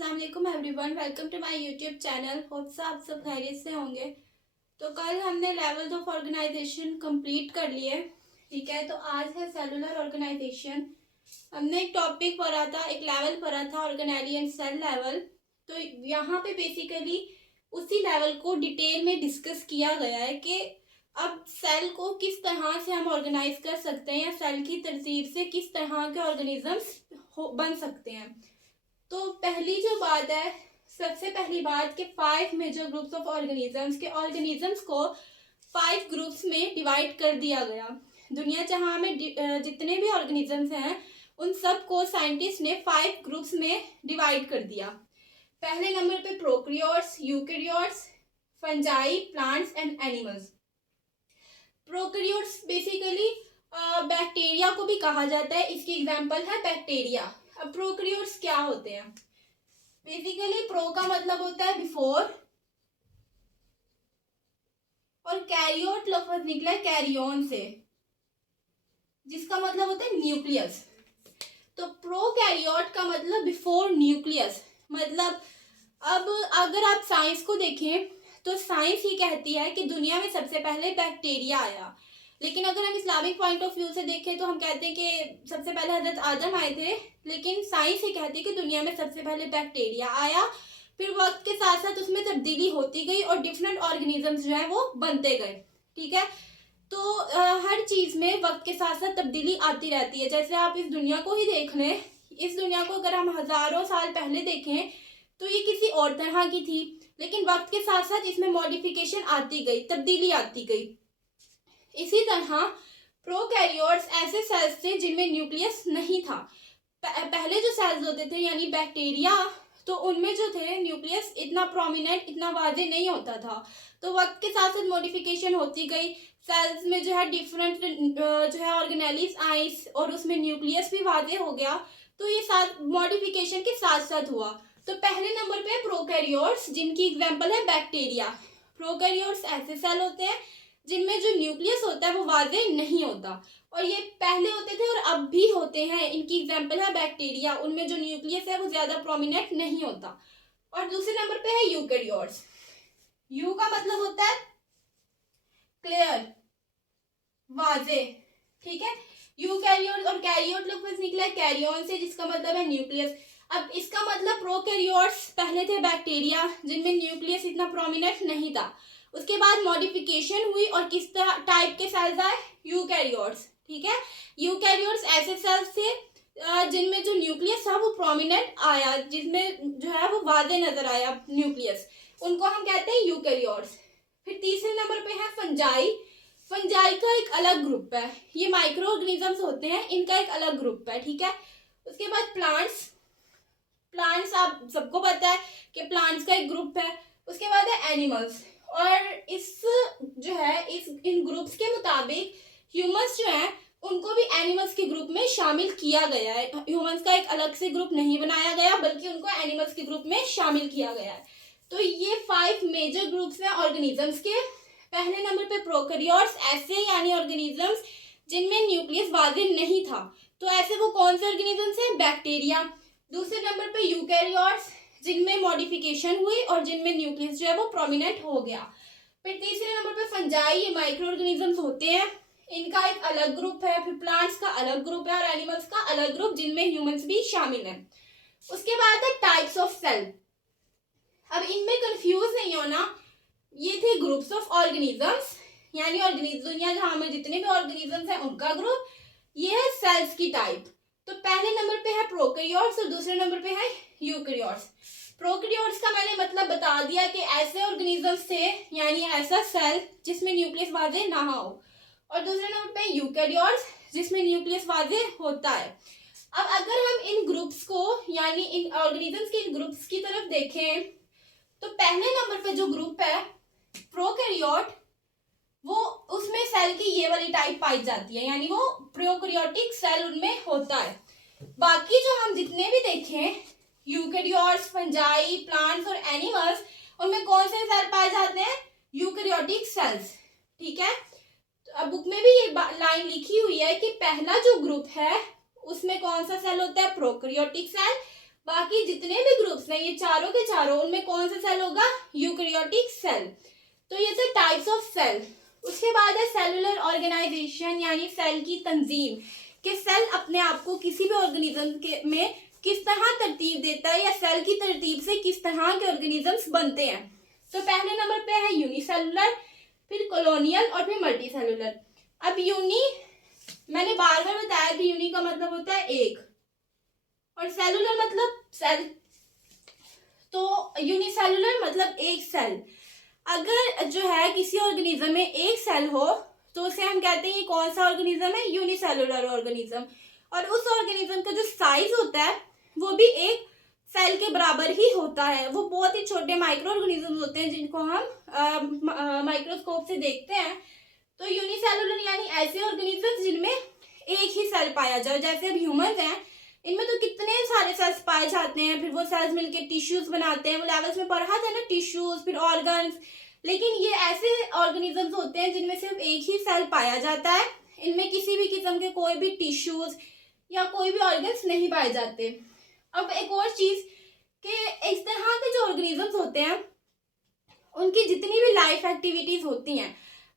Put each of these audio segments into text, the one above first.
अस्सलाम वालेकुम everyone, welcome to my YouTube channel. Hope से आप सब खैरियत से होंगे। तो कल हमने लेवल ऑफ ऑर्गेनाइजेशन कंप्लीट कर लिए, ठीक है। तो आज है सेलुलर ऑर्गेनाइजेशन। हमने एक टॉपिक पढ़ा था, एक लेवल पढ़ा था, ऑर्गेनेली एंड सेल लेवल। तो यहाँ पे बेसिकली उसी लेवल को डिटेल में डिस्कस किया गया है कि अब सेल को किस तरह से हम ऑर्गेनाइज कर सकते हैं या सेल की तरतीब से किस तरह के ऑर्गेनिजम्स बन सकते हैं। तो पहली जो बात है, सबसे पहली बात कि 5 मेजर ग्रुप्स ऑफ ऑर्गेनिजम्स के ऑर्गेनिजम्स को 5 ग्रुप्स में डिवाइड कर दिया गया। दुनिया जहां में जितने भी ऑर्गेनिजम्स हैं उन सब को साइंटिस्ट ने 5 ग्रुप्स में डिवाइड कर दिया। पहले नंबर पे prokaryotes, eukaryotes, fungi, plants and animals. Prokaryotes basically bacteria को भी कहा जाता है, इसकी एग्जांपल है बैक्टीरिया। अब प्रोकैरियोट्स क्या होते हैं? बेसिकली प्रो का मतलब होता है बिफोर और कैरियोट लफ्ज निकला है कैरियोन से, जिसका मतलब होता है न्यूक्लियस। तो प्रोकैरियोट का मतलब बिफोर न्यूक्लियस। मतलब अब अगर आप साइंस को देखें तो साइंस ये कहती है कि दुनिया में सबसे पहले बैक्टीरिया आया, लेकिन अगर हम इस्लामिक पॉइंट ऑफ व्यू से देखें तो हम कहते हैं कि सबसे पहले हजरत आदम आए थे, लेकिन साइंस ये कहती है कि दुनिया में सबसे पहले बैक्टीरिया आया, फिर वक्त के साथ साथ उसमें तब्दीली होती गई और डिफरेंट ऑर्गेनिजम्स जो है वो बनते गए, ठीक है। तो हर चीज में वक्त के साथ साथ तब्दीली आती रहती है। जैसे आप इस दुनिया को ही देख लें, इस दुनिया को अगर हम हजारों साल पहले देखें तो ये किसी और तरह की थी, लेकिन वक्त के साथ साथ इसमें मॉडिफिकेशन आती गई, तब्दीली आती गई। इसी तरह प्रोकैरियोट्स ऐसे सेल्स थे जिनमें न्यूक्लियस नहीं था। पहले जो सेल्स होते थे यानी बैक्टीरिया, तो उनमें जो थे न्यूक्लियस इतना प्रोमिनेंट, इतना वाजे नहीं होता था। तो वक्त के साथ साथ मॉडिफिकेशन होती गई, सेल्स में जो है डिफरेंट जो है ऑर्गेनेलीज आई और उसमें न्यूक्लियस भी वाजे हो गया। तो ये साथ मॉडिफिकेशन के साथ साथ हुआ। तो पहले नंबर पे प्रोकैरियोट्स, जिनकी एग्जाम्पल है बैक्टीरिया। प्रोकैरियोट्स ऐसे सेल होते हैं जिनमें जो न्यूक्लियस होता है वो वाजे नहीं होता, और ये पहले होते थे और अब भी होते हैं। इनकी एग्जांपल है बैक्टीरिया, उनमें जो न्यूक्लियस है वो ज्यादा प्रोमिनेंट नहीं होता। और दूसरे नंबर पे है यूकैरियोट्स। यू का मतलब होता है क्लियर, वाजे, ठीक है। यूकैरियोट और कैरियोट लफ्ज निकला है कैरियोन से, जिसका मतलब है न्यूक्लियस। अब इसका मतलब प्रोकैरियोट्स पहले थे बैक्टीरिया जिनमें न्यूक्लियस इतना प्रोमिनेंट नहीं था, उसके बाद मॉडिफिकेशन हुई और किस तरह टाइप के सेल्स आए? यूकैरियोट्स, ठीक है। यूकैरियोट्स ऐसे सेल्स थे जिनमें जो न्यूक्लियस था वो प्रोमिनेंट आया, जिसमें जो है वो वाजे नजर आया न्यूक्लियस, उनको हम कहते हैं यूकैरियोट्स। फिर तीसरे नंबर पे है फंजाई। फंजाई का एक अलग ग्रुप है, ये माइक्रो ऑर्गेनिजम्स होते हैं, इनका एक अलग ग्रुप है, ठीक है। उसके बाद प्लांट्स। प्लांट्स आप सबको पता है कि प्लांट्स का एक ग्रुप है। उसके बाद है एनिमल्स, और इस जो है इस इन ग्रुप्स के मुताबिक ह्यूमंस जो है उनको भी एनिमल्स के ग्रुप में शामिल किया गया है। ह्यूमंस का एक अलग से ग्रुप नहीं बनाया गया, बल्कि उनको एनिमल्स के ग्रुप में शामिल किया गया है। तो ये 5 मेजर ग्रुप्स हैं ऑर्गेनिजम्स के। पहले नंबर पे प्रोकैरियोट्स, ऐसे यानी ऑर्गेनिजम्स जिनमें न्यूक्लियस वाजे नहीं था। तो ऐसे वो कौन से ऑर्गेनिजम्स हैं? बैक्टीरिया। दूसरे नंबर पे यूकैरियोट्स, जिनमें मॉडिफिकेशन हुई और जिनमें न्यूक्लियस जो है वो प्रोमिनेंट हो गया। फिर तीसरे नंबर पे फंजाई, ये माइक्रो ऑर्गेनिजम्स होते हैं, इनका एक अलग ग्रुप है। फिर प्लांट्स का अलग ग्रुप है और एनिमल्स का अलग ग्रुप, जिनमें ह्यूमंस भी शामिल हैं। उसके बाद है टाइप्स ऑफ सेल। अब इनमें कंफ्यूज नहीं होना, ये थे ग्रुप्स ऑफ ऑर्गेनिजम्स, यानी दुनिया जहां में जितने भी ऑर्गेनिजम्स हैं उनका ग्रुप। ये है सेल्स की टाइप। तो पहले नंबर पे है प्रोकैरियोट्स और दूसरे नंबर पे है यूकैरियोट्स। प्रोकैरियोट्स का मैंने मतलब बता दिया कि ऐसे ऑर्गेनिजम्स थे, यानी ऐसा सेल जिसमें न्यूक्लियस वाजे ना हो। और दूसरे नंबर पे यूकैरियोट्स, जिसमें न्यूक्लियस वाजे होता है। अब अगर हम इन ग्रुप्स को यानी इन ऑर्गेनिजम्स के इन ग्रुप्स की तरफ देखें तो पहले नंबर पे जो ग्रुप है प्रोकैरियोट, वो उसमें सेल की ये वाली टाइप पाई जाती है, यानी वो प्रोकैरियोटिक सेल उनमें होता है। बाकी जो हम जितने भी देखें यूकैरियोट्स, फंजाई, प्लांट्स और एनिमल्स, उनमें कौन से सेल पाए जाते हैं? यूकैरियोटिक सेल्स, ठीक है। तो अब बुक में भी ये लाइन लिखी हुई है कि पहला जो ग्रुप है उसमें कौन सा सेल होता है? Prokaryotic cell. बाकी जितने भी ग्रुप्स पूछना है, ये चारों के चारों, उनमें कौन सा सेल होगा? Eukaryotic cell. तो ये थे टाइप्स ऑफ सेल। उसके बाद है सेलुलर ऑर्गेनाइजेशन, यानी सेल की तंजीम, कि सेल अपने आप को किसी भी ऑर्गेनिज्म के में किस तरह तरतीब देता है, या सेल की तरतीब से किस तरह के ऑर्गेनिजम्स बनते हैं। तो पहले नंबर पे है यूनिसेलुलर, फिर कॉलोनियल और फिर मल्टी सेलुलर। अब यूनी, मैंने बार बार बताया कि यूनी का मतलब होता है एक, और सेलुलर मतलब सेल। तो यूनिसेलुलर मतलब एक सेल। अगर जो है किसी ऑर्गेनिज्म में एक सेल हो तो उसे हम कहते हैं ये कौन सा ऑर्गेनिज्म है? Unicellular organism. और उस ऑर्गेनिज्म का जो साइज होता है वो भी एक सेल के बराबर ही होता है। वो बहुत ही छोटे माइक्रो ऑर्गेनिजम्स होते हैं जिनको हम माइक्रोस्कोप से देखते हैं। तो यूनिसेलुलर यानी ऐसे ऑर्गेनिजम्स जिनमें एक ही सेल पाया जाए। जैसे अब ह्यूमंस हैं, इनमें तो कितने सारे सेल्स पाए जाते हैं, फिर वो सेल्स मिलके टिश्यूज बनाते हैं। वो लेवल्स में पढ़ा था ना, टिश्यूज फिर ऑर्गन्स। लेकिन ये ऐसे ऑर्गेनिजम्स होते हैं जिनमें सिर्फ एक ही सेल पाया जाता है। इनमें किसी भी किस्म के कोई भी टिश्यूज या कोई भी ऑर्गन्स नहीं पाए जाते। अब एक और चीज कि इस तरह के जो ऑर्गेनिजम्स होते हैं उनकी जितनी भी लाइफ एक्टिविटीज होती हैं,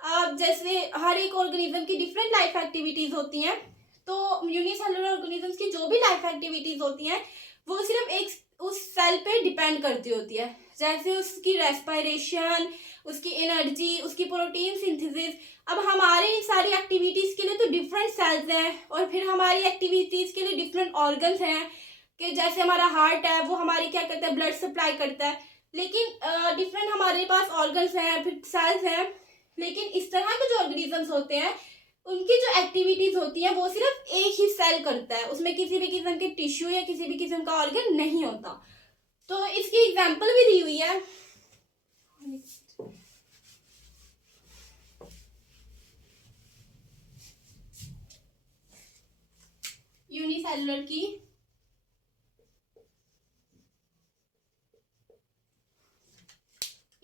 अब जैसे हर एक ऑर्गेनिज्म की डिफरेंट लाइफ एक्टिविटीज होती हैं, तो यूनिसेलुलर ऑर्गेनिजम्स की जो भी लाइफ एक्टिविटीज होती हैं वो सिर्फ एक उस सेल पे डिपेंड करती होती है। जैसे उसकी रेस्पिरेशन, उसकी एनर्जी, उसकी प्रोटीन सिंथेसिस। अब हमारे इन सारी एक्टिविटीज के लिए तो डिफरेंट सेल्स हैं, और फिर हमारी एक्टिविटीज के लिए डिफरेंट ऑर्गन्स हैं, कि जैसे हमारा हार्ट है वो हमारी क्या करता है? ब्लड सप्लाई करता है। लेकिन डिफरेंट हमारे पास ऑर्गन्स हैं, फिर सेल्स हैं। लेकिन इस तरह के जो ऑर्गेनिजम्स होते हैं उनकी जो एक्टिविटीज होती हैं वो सिर्फ एक ही सेल करता है, उसमें किसी भी किस्म के टिश्यू या किसी भी किस्म का ऑर्गन नहीं होता। तो इसकी एग्जांपल भी दी हुई है। यूनिसेलुलर की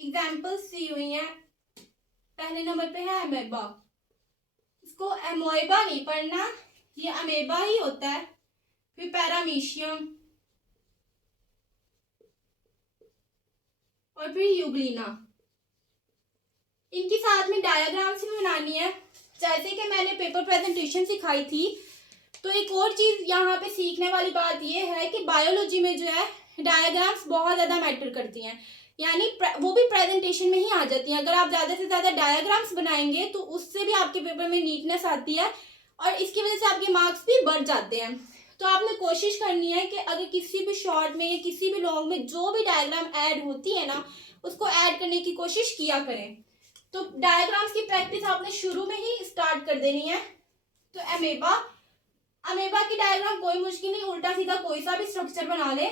एग्जांपल्स दी हुई हैं। पहले नंबर पे है अमेबा। इसको एमोएबा नहीं पढ़ना, ये अमेबा ही होता है। फिर पैरामीशियम और फिर यूग्लिना। इनकी साथ में डायग्राम्स भी बनानी है, जैसे कि मैंने पेपर प्रेजेंटेशन सिखाई थी। तो एक और चीज यहाँ पे सीखने वाली बात ये है कि बायोलॉजी में जो है डायग्राम्स बहुत ज्यादा मैटर करती हैं, यानी वो भी प्रेजेंटेशन में ही आ जाती हैं। अगर आप ज्यादा से ज्यादा डायग्राम्स बनाएंगे तो उससे भी आपके पेपर में नीटनेस आती है, और इसकी वजह से आपके मार्क्स भी बढ़ जाते हैं। तो आपने कोशिश करनी है कि अगर किसी भी शॉर्ट में या किसी भी लॉन्ग में जो भी डायग्राम ऐड होती है ना, उसको ऐड करने की कोशिश किया करें। तो डायग्राम्स की प्रैक्टिस आपने शुरू में ही स्टार्ट कर देनी है। तो अमेबा की डायग्राम कोई मुश्किल नहीं, उल्टा सीधा कोई सा भी स्ट्रक्चर बना ले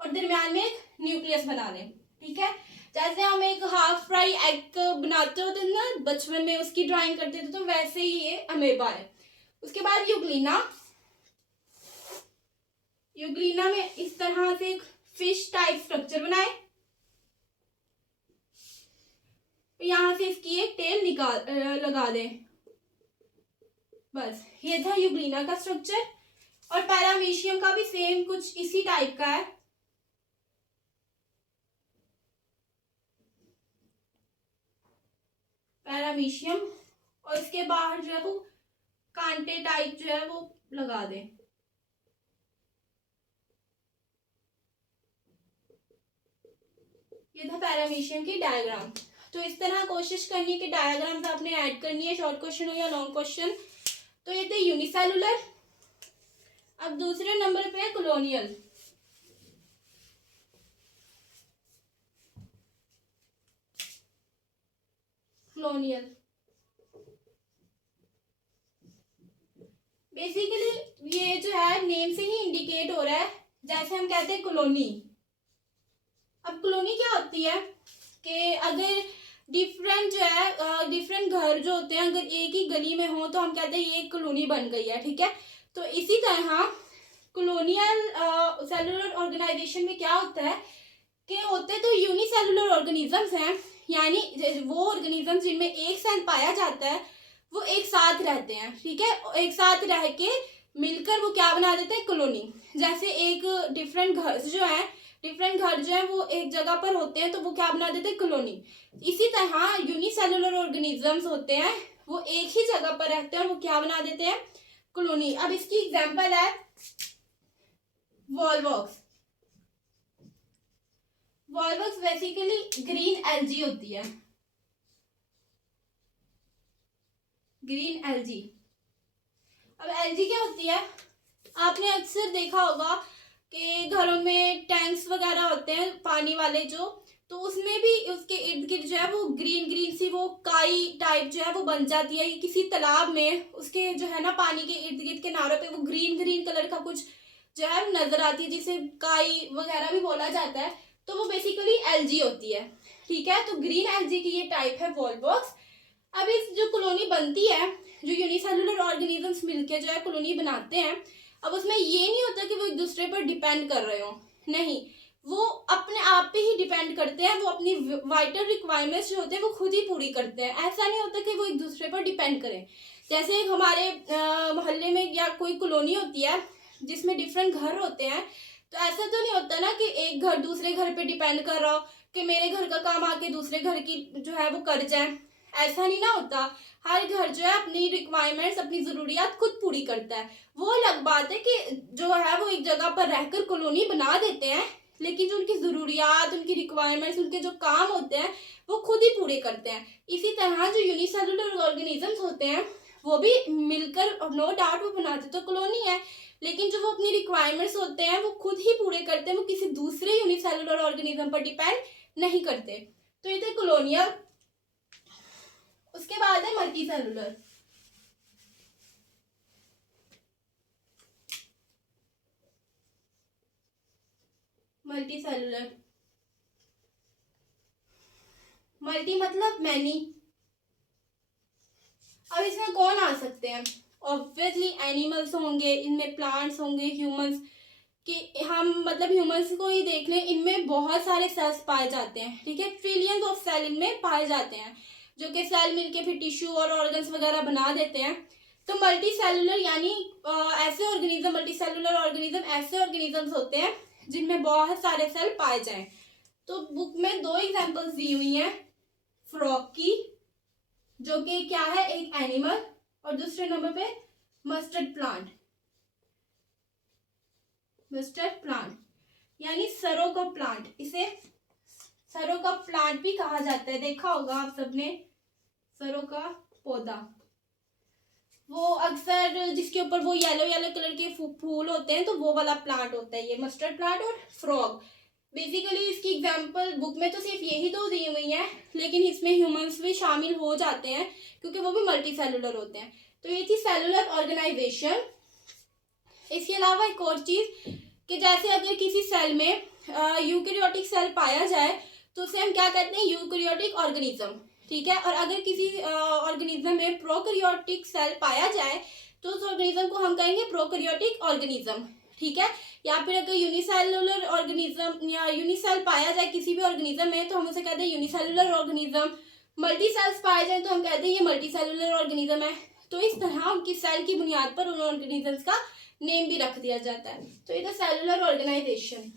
और दरम्यान में एक न्यूक्लियस बना ले, ठीक है। जैसे हम एक हाफ फ्राई एग बनाते होते ना बचपन में, उसकी ड्राइंग करते थे, तो वैसे ही ये अमेबा है। उसके बाद यूग्लिना में इस तरह से एक फिश टाइप स्ट्रक्चर बनाए, यहां से इसकी एक टेल निकाल लगा दें। बस ये था यूग्लिना का स्ट्रक्चर। और पैरामीशियम का भी सेम कुछ इसी टाइप का है। पैरामीशियम, और इसके बाहर जो है वो कांटे टाइप जो है वो लगा दें। ये था पैरामीशियम की डायग्राम। तो इस तरह कोशिश करनी है कि डायग्राम्स आपने ऐड करनी है, शॉर्ट क्वेश्चन हो या लॉन्ग क्वेश्चन। तो ये थे यूनिसेलुलर। अब दूसरे नंबर पे है कॉलोनियल। बेसिकली ये जो है नेम से ही इंडिकेट हो रहा है, जैसे हम कहते हैं कॉलोनी। अब कॉलोनी क्या होती है कि अगर डिफरेंट जो है डिफरेंट घर जो होते हैं अगर एक ही गली में हो तो हम कहते हैं ये एक कॉलोनी बन गई है, ठीक है। तो इसी तरह कॉलोनियल सेलुलर ऑर्गेनाइजेशन में क्या होता है कि होते तो यूनिसेलुलर ऑर्गेनिजम्स हैं, यानी वो ऑर्गेनिजम्स जिनमें एक सेल पाया जाता है वो एक साथ रहते हैं, ठीक है। एक साथ रह के मिलकर वो क्या बना देते हैं? कॉलोनी। जैसे एक डिफरेंट घर जो है डिफरेंट घर जो है वो एक जगह पर होते हैं तो वो क्या बना देते हैं, कॉलोनी। इसी तरह यूनिसेलुलर ऑर्गेनिजम्स होते हैं, वो एक ही जगह पर रहते हैं और वो क्या बना देते हैं, कॉलोनी। अब इसकी एग्जांपल है Volvox. Volvox basically green algae होती है, ग्रीन एल्गी। अब एल्गी क्या होती है, आपने अक्सर देखा होगा कि घरों में टैंक्स वगैरह होते हैं पानी वाले जो, तो उसमें भी उसके इर्द गिर्द जो है वो ग्रीन ग्रीन सी वो काई टाइप जो है वो बन जाती है। किसी तालाब में उसके जो है ना पानी के इर्द गिर्द किनारों पे वो ग्रीन ग्रीन कलर का कुछ जो है नजर आती है, जिसे काई वगैरह भी बोला जाता है। तो वो बेसिकली एल्गी होती है, ठीक है। तो ग्रीन एल्गी की ये टाइप है वॉलवॉक्स। अब इस जो कॉलोनी बनती है, जो यूनिसेलुलर ऑर्गेनिजम्स मिलके जो है कॉलोनी बनाते हैं, अब उसमें ये नहीं होता कि वो एक दूसरे पर डिपेंड कर रहे हो, नहीं, वो अपने आप पे ही डिपेंड करते हैं। वो अपनी वाइटल रिक्वायरमेंट्स जो होते हैं वो खुद ही पूरी करते हैं। ऐसा नहीं होता कि वो एक दूसरे पर डिपेंड करें। जैसे हमारे मोहल्ले में या कोई कॉलोनी होती है जिसमें डिफरेंट घर होते हैं, तो ऐसा तो नहीं होता ना कि एक घर दूसरे घर पे डिपेंड कर रहा हो कि मेरे घर का काम आके दूसरे घर की जो है वो कर जाए, ऐसा नहीं ना होता। हर घर जो है अपनी रिक्वायरमेंट्स, अपनी ज़रूरियात खुद पूरी करता है। वो अलग बात है कि जो है वो एक जगह पर रहकर कॉलोनी बना देते हैं, लेकिन जो उनकी ज़रूरियात, उनकी रिक्वायरमेंट्स, उनके जो काम होते हैं वो खुद ही पूरे करते हैं। इसी तरह जो यूनिसेलुलर ऑर्गेनिजम्स होते हैं वो भी मिलकर, नो डाउट वो बनाते तो कॉलोनी है, लेकिन जो वो अपनी रिक्वायरमेंट्स होते हैं वो खुद ही पूरे करते हैं, वो किसी दूसरे यूनिसेलुलर ऑर्गेनिज्म पर डिपेंड नहीं करते। तो ये थे कॉलोनियल। उसके बाद है multi cellular. Multi cellular, multi मतलब मैनी। अब इसमें कौन आ सकते हैं, ऑब्वियसली एनिमल्स होंगे, इनमें प्लांट्स होंगे, ह्यूमंस। कि हम मतलब ह्यूमंस को ही देख लें, इनमें बहुत सारे सेल्स पाए जाते हैं, ठीक है, ट्रिलियंस ऑफ सेल इनमें पाए जाते हैं, जो कि सेल मिलके फिर टिश्यू और ऑर्गन्स वगैरह बना देते हैं। तो मल्टी सेलुलर यानी ऐसे ऑर्गेनिज्म, मल्टी सेलुलर ऑर्गेनिज्म ऐसे ऑर्गेनिजम्स होते हैं जिनमें बहुत सारे सेल पाए जाएं। तो बुक में 2 एग्जांपल्स दी हुई हैं, फ्रॉग की, जो कि क्या है, एक एनिमल, और दूसरे नंबर पे मस्टर्ड प्लांट। मस्टर्ड प्लांट यानी सरों का प्लांट, इसे सरों का प्लांट भी कहा जाता है। देखा होगा आप सबने सरों का पौधा, वो अक्सर जिसके ऊपर वो येलो येलो कलर के फूल होते हैं, तो वो वाला प्लांट होता है ये मस्टर्ड प्लांट। और फ्रॉग बेसिकली इसकी एग्जांपल बुक में तो सिर्फ यही 2 दी हुई हैं, लेकिन इसमें ह्यूमंस भी शामिल हो जाते हैं क्योंकि वो भी मल्टी सेलुलर होते हैं। तो ये थी सेलुलर ऑर्गेनाइजेशन। इसके अलावा एक और चीज़ कि जैसे अगर किसी सेल में यूकैरियोटिक सेल पाया जाए तो उसे हम क्या कहते हैं, यूकैरियोटिक ऑर्गेनिज्म, ठीक है। और अगर किसी ऑर्गेनिज्म में प्रोकैरियोटिक सेल पाया जाए तो उस ऑर्गेनिज्म को हम कहेंगे प्रोकैरियोटिक ऑर्गेनिज्म, ठीक है। या फिर अगर यूनिसेलुलर ऑर्गेनिज्म या यूनिसेल पाया जाए किसी भी ऑर्गेनिज्म में तो हम उसे कहते हैं यूनिसेलुलर ऑर्गेनिज्म। मल्टी सेल्स पाए जाए तो हम कहते हैं ये मल्टी सेलुलर ऑर्गेनिज्म है। तो इस तरह उनकी सेल की बुनियाद पर उन ऑर्गेनिजम्स का नेम भी रख दिया जाता है। तो ये तो सेलुलर ऑर्गेनाइजेशन।